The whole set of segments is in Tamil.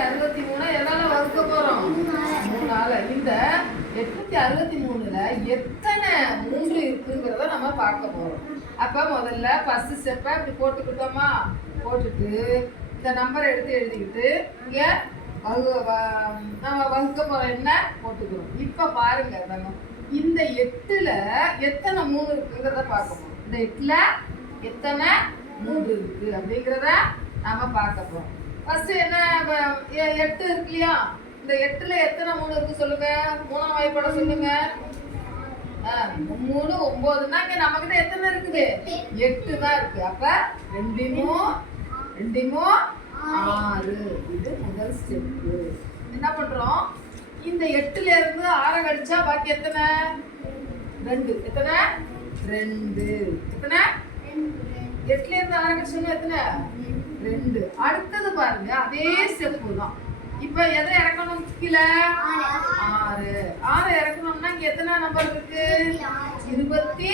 அறுபத்தி மூணு எதால வகுக்க போறோம்? மூணால. இந்த எட்நூத்தி அறுபத்தி மூணுல எத்தனை மூன்று இருக்குங்கிறத நம்ம பார்க்க போறோம். அப்ப முதல்ல ஃபர்ஸ்ட் ஸ்டெப்பை இப்படி போட்டுக்கிட்டோமா? போட்டுட்டு இந்த நம்பரை எடுத்து எழுதிக்கிட்டு இங்க வ- நம்ம வகுக்க போறோம் என்ன போட்டுக்கிறோம். இப்ப பாருங்க நம்ம இந்த எட்டுல எத்தனை மூணு இருக்குங்கிறத பார்க்க போறோம். இந்த எட்டுல எத்தனை மூன்று இருக்கு அப்படிங்கிறத நாம பார்க்க போறோம். ஃபர்ஸ்ட் என்ன எ- எட்டு இருக்கு இல்லையா? இந்த எட்டுல எத்தனை மூணு இருக்கு சொல்லுங்க. மூணாம் வாய்ப்பாட சொல்லுங்க. ஆ, மூணு ஒன்பதுன்னா இங்க நம்ம கிட்ட எத்தனை இருக்குது? எட்டு தான் இருக்கு. அப்ப ரெண்டுமோ ரெண்டுமோ ஆறு. இது முதல் ஸ்டெப்பு என்ன பண்றோம்? இந்த எட்டுல இருந்து ஆற கழிச்சா பாக்கி எத்தனை? ரெண்டு. எத்தனை? ரெண்டு. எத்தனை? எட்டுல இருந்து ஆற கழிச்சோம்னா எத்தனை? ரெண்டு. அடுத்த பாருங்க அதே ஸ்டெப்பு தான். இப்ப எதை இறக்கணும் கீழே? ஆறு. ஆறு இறக்கணும்னா இங்க எத்தனை நம்பர் இருக்கு? இருபத்தி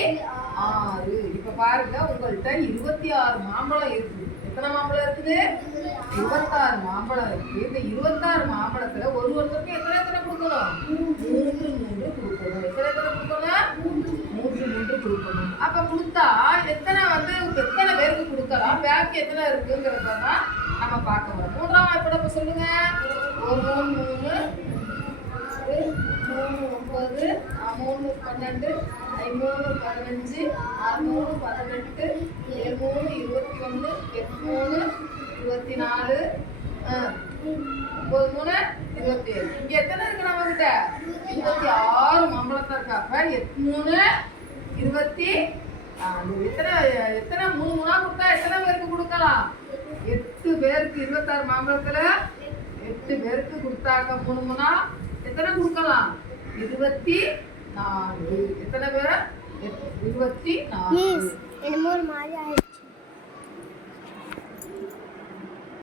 ஆறு. இப்ப பாருங்க உங்கள்கிட்ட இருபத்தி ஆறு மாம்பழம் இருக்குது. எத்தனை மாம்பழம் இருக்குது? இருபத்தாறு மாம்பழம் இருக்கு. இந்த இருபத்தாறு மாம்பழத்துல ஒரு ஒருத்தருக்கும் எத்தனை எத்தனை கொடுக்கணும்? மூன்று மூன்று கொடுக்கணும். எத்தனை எத்தனை கொடுக்கணும்? மூன்று மூன்று கொடுக்கணும். அப்ப கொடுத்தா எத்தனை வந்து எத்தனை பேருக்கு கொடுக்கலாம்? பேக் எத்தனை இருக்குங்கிறத தான் பார்க்க போறோம் மூன்றாம் வாய்ப்பு இப்ப சொல்லுங்க. ஒரு மூணு மூணு ஒம்பது மூணு ஒன்பது மூணு பன்னெண்டு ஐமூணு பதினஞ்சு அறுநூறு பதினெட்டு எழுநூறு இருபத்தி ஒன்று எட்மூணு இருபத்தி நாலு ஒன்பது மூணு இருபத்தி ஏழு இங்க எத்தனை இருக்கு நம்ம கிட்ட இருபத்தி ஆறு மம்பளத்தை இருக்கு அப்ப இருபத்தி எத்தனை எத்தனை மூணு மூணா கொடுத்தா எத்தனை பேருக்கு கொடுக்கலாம்? எட்டு பேருக்கு இருபத்தாறு மாம்பழத்துல எட்டு பேருக்கு கொடுத்தாக்க மூணு மூணா? எத்தனை கொடுக்கலாம்? இருபத்தி நாலு. எத்தனை பேர்? இருபத்தி நாலு.